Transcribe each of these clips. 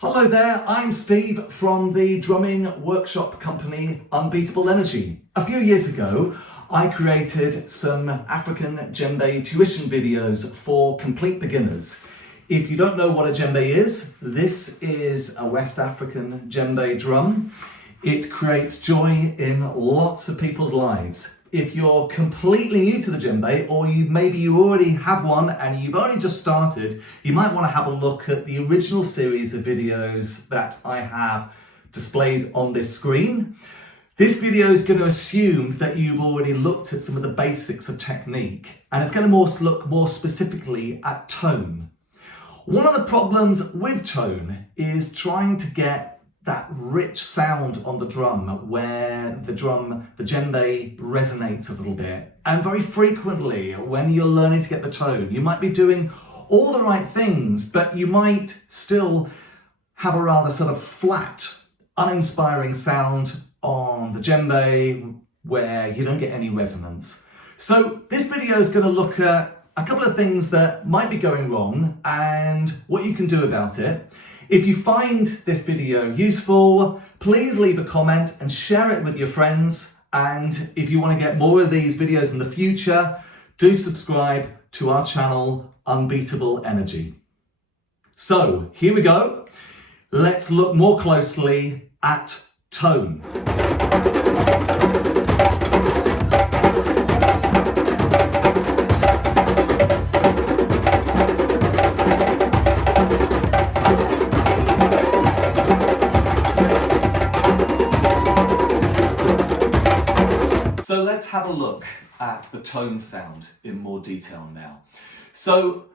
Hello there, I'm Steve from the drumming workshop company Unbeatable Energy. A few years ago, I created some African djembe tuition videos for complete beginners. If you don't know what a djembe is, this is a West African djembe drum. It creates joy in lots of people's lives. If you're completely new to the djembe, or maybe you already have one and you've only just started, you might want to have a look at the original series of videos that I have displayed on this screen. This video is going to assume that you've already looked at some of the basics of technique, and it's going to look more specifically at tone. One of the problems with tone is trying to get that rich sound on the drum where the djembe resonates a little bit. And very frequently when you're learning to get the tone, you might be doing all the right things, but you might still have a rather sort of flat, uninspiring sound on the djembe where you don't get any resonance. So this video is going to look at a couple of things that might be going wrong and what you can do about it. If you find this video useful, please leave a comment and share it with your friends. And if you want to get more of these videos in the future, do subscribe to our channel, Unbeatable Energy. So here we go. Let's look more closely at tone. So let's have a look at the tone sound in more detail now. So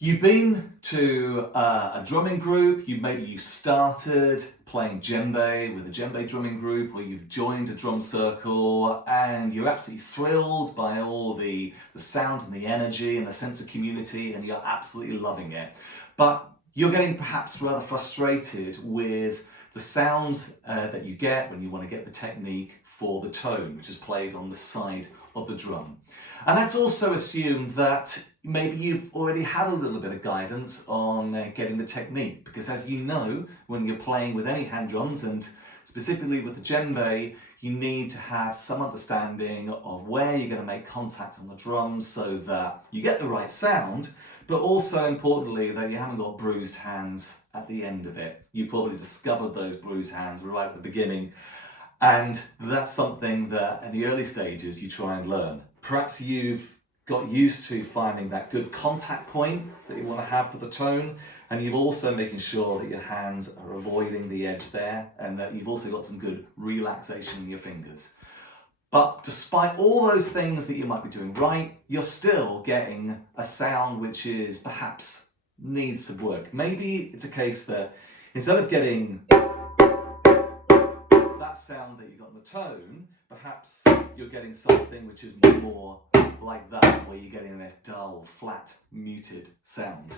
you've been to a drumming group, maybe you started playing djembe with a djembe drumming group, or you've joined a drum circle and you're absolutely thrilled by all the sound and the energy and the sense of community, and you're absolutely loving it. But you're getting perhaps rather frustrated with the sound that you get when you want to get the technique for the tone, which is played on the side of the drum. And let's also assume that maybe you've already had a little bit of guidance on getting the technique, because as you know, when you're playing with any hand drums, and specifically with the djembe, you need to have some understanding of where you're going to make contact on the drums so that you get the right sound, but also importantly that you haven't got bruised hands at the end of it. You probably discovered those bruised hands right at the beginning, and that's something that in the early stages you try and learn. Perhaps you've got used to finding that good contact point that you want to have for the tone, and you've also making sure that your hands are avoiding the edge there, and that you've also got some good relaxation in your fingers. But despite all those things that you might be doing right, you're still getting a sound which is perhaps needs some work. Maybe it's a case that instead of getting that sound that you got in the tone, perhaps you're getting something which is more like that, where you're getting this dull, flat, muted sound.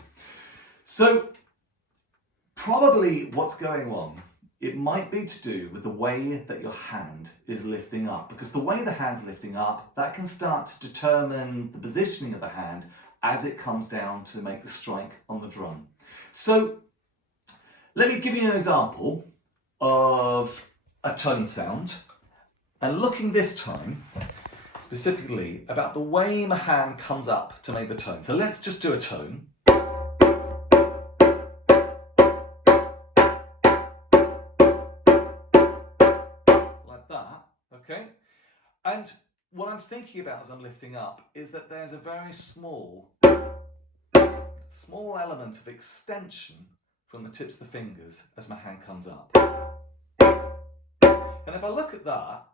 So probably what's going on, it might be to do with the way that your hand is lifting up, because the way the hand's lifting up, that can start to determine the positioning of the hand as it comes down to make the strike on the drum. So let me give you an example of a tone sound, and looking this time specifically about the way my hand comes up to make the tone. So let's just do a tone. Like that, okay? And what I'm thinking about as I'm lifting up is that there's a very small element of extension from the tips of the fingers as my hand comes up. And if I look at that,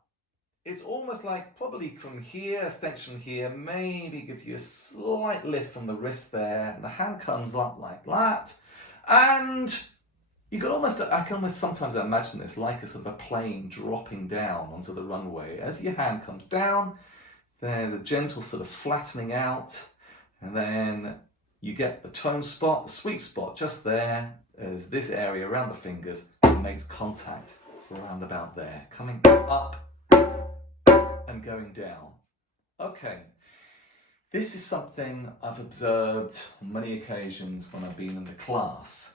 it's almost like probably from here, extension here, maybe gives you a slight lift from the wrist there, and the hand comes up like that. And you can I can almost sometimes imagine this like a sort of a plane dropping down onto the runway. As your hand comes down, there's a gentle sort of flattening out, and then you get the tone spot, the sweet spot just there, as this area around the fingers makes contact around about there, coming up and going down. Okay, this is something I've observed on many occasions when I've been in the class.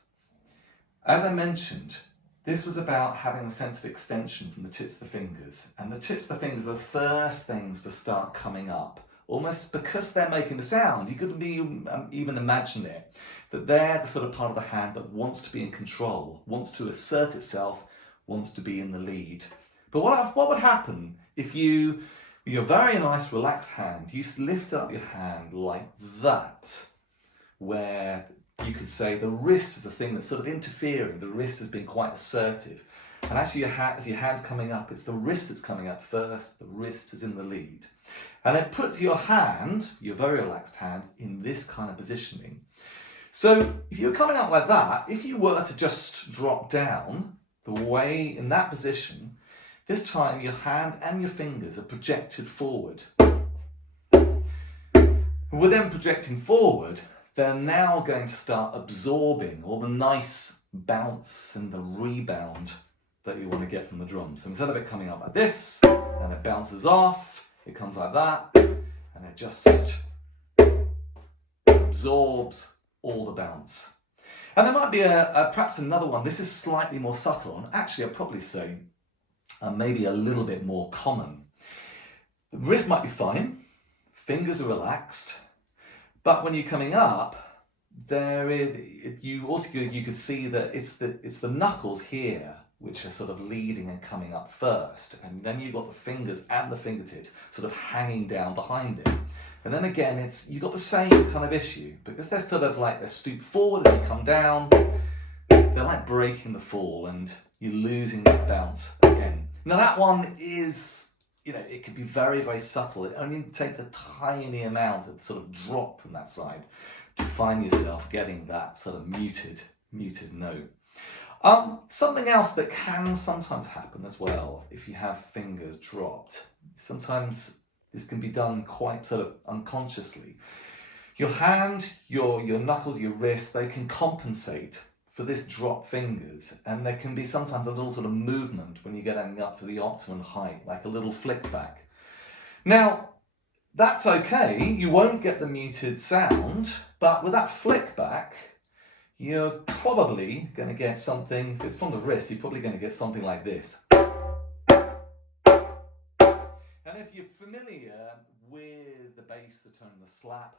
As I mentioned, this was about having a sense of extension from the tips of the fingers. And the tips of the fingers are the first things to start coming up. Almost because they're making the sound, you could even imagine it, that they're the sort of part of the hand that wants to be in control, wants to assert itself, wants to be in the lead. But what would happen if you, with your very nice relaxed hand, you lift up your hand like that, where you could say the wrist is the thing that's sort of interfering, the wrist has been quite assertive. And actually as your hand's coming up, it's the wrist that's coming up first, the wrist is in the lead. And it puts your hand, your very relaxed hand, in this kind of positioning. So if you're coming up like that, if you were to just drop down the way in that position, this time your hand and your fingers are projected forward. With them projecting forward, they're now going to start absorbing all the nice bounce and the rebound that you want to get from the drum. So instead of it coming up like this, then it bounces off, it comes like that, and it just absorbs all the bounce. And there might be perhaps another one. This is slightly more subtle, and actually I'd probably say maybe a little bit more common. The wrist might be fine, fingers are relaxed, but when you're coming up, you could see that it's the knuckles here which are sort of leading and coming up first, and then you've got the fingers and the fingertips sort of hanging down behind it. And then again, you've got the same kind of issue, because they're sort of like, they're stooped forward as you come down, they're like breaking the fall and you're losing that bounce again. Now that one is, it can be very, very subtle. It only takes a tiny amount of sort of drop from that side to find yourself getting that sort of muted note. Something else that can sometimes happen as well, if you have fingers dropped, sometimes this can be done quite sort of unconsciously. Your hand, your knuckles, your wrist, they can compensate for this dropped fingers, and there can be sometimes a little sort of movement when you're getting up to the optimum height, like a little flick back. Now, that's okay, you won't get the muted sound, but with that flick back, you're probably going to get something, if it's from the wrist, you're probably going to get something like this. And if you're familiar with the bass, the tone, the slap,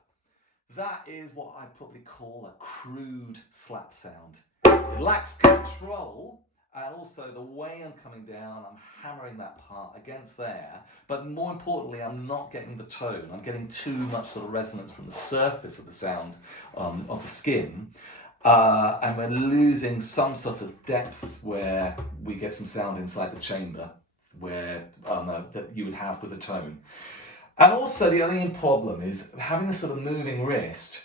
that is what I'd probably call a crude slap sound. It lacks control, and also the way I'm coming down, I'm hammering that part against there, but more importantly, I'm not getting the tone. I'm getting too much sort of resonance from the surface of the sound of the skin. And we're losing some sort of depth where we get some sound inside the chamber where that you would have with a tone. And also the only problem is having a sort of moving wrist,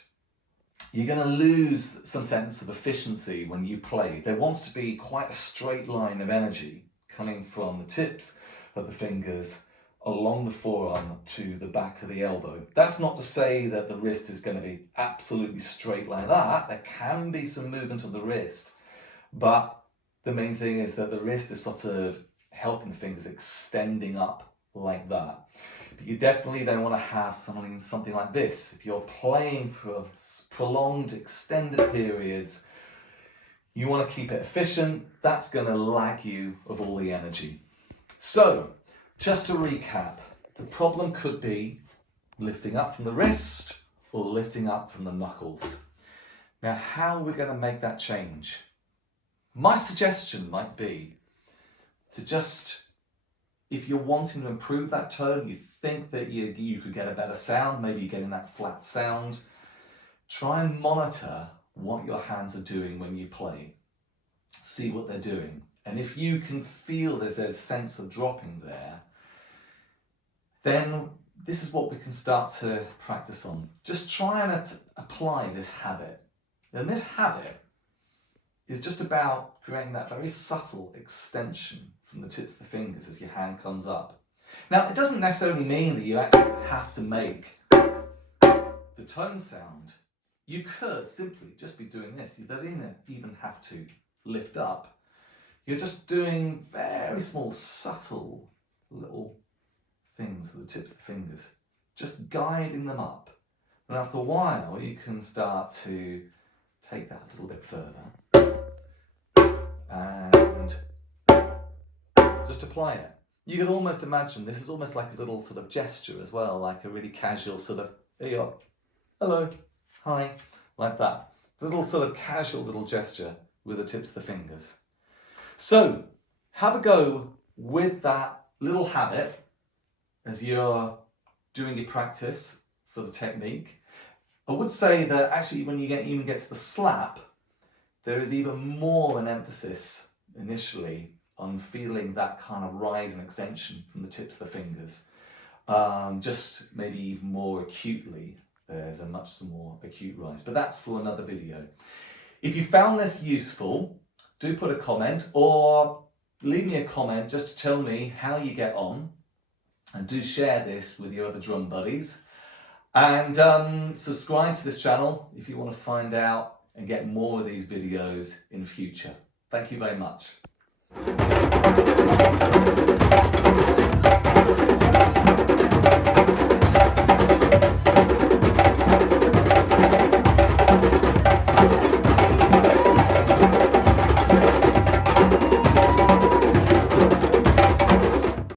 you're going to lose some sense of efficiency when you play. There wants to be quite a straight line of energy coming from the tips of the fingers along the forearm to the back of the elbow. That's not to say that the wrist is going to be absolutely straight like that. There can be some movement of the wrist, but the main thing is that the wrist is sort of helping the fingers extending up like that. But you definitely don't want to have something like this. If you're playing for prolonged, extended periods, you want to keep it efficient. That's going to lag you of all the energy. So, just to recap, the problem could be lifting up from the wrist or lifting up from the knuckles. Now, how are we going to make that change? My suggestion might be to just, if you're wanting to improve that tone, you think that you could get a better sound, maybe you're getting that flat sound, try and monitor what your hands are doing when you play. See what they're doing. And if you can feel there's a sense of dropping there, then this is what we can start to practice on. Just try and apply this habit. And this habit is just about creating that very subtle extension from the tips of the fingers as your hand comes up. Now, it doesn't necessarily mean that you actually have to make the tone sound. You could simply just be doing this. You don't even have to lift up. You're just doing very small, subtle little things with the tips of the fingers, just guiding them up. And after a while, you can start to take that a little bit further. just apply it. You can almost imagine this is almost like a little sort of gesture as well, like a really casual sort of, here you are, hello, hi, like that. A little sort of casual little gesture with the tips of the fingers. So have a go with that little habit as you're doing your practice for the technique. I would say that actually when you even get to the slap, there is even more an emphasis initially on feeling that kind of rise and extension from the tips of the fingers. Just maybe even more acutely, there's a much more acute rise, but that's for another video. If you found this useful, do put a comment or leave me a comment just to tell me how you get on, and do share this with your other drum buddies, and subscribe to this channel if you want to find out and get more of these videos in future. Thank you very much.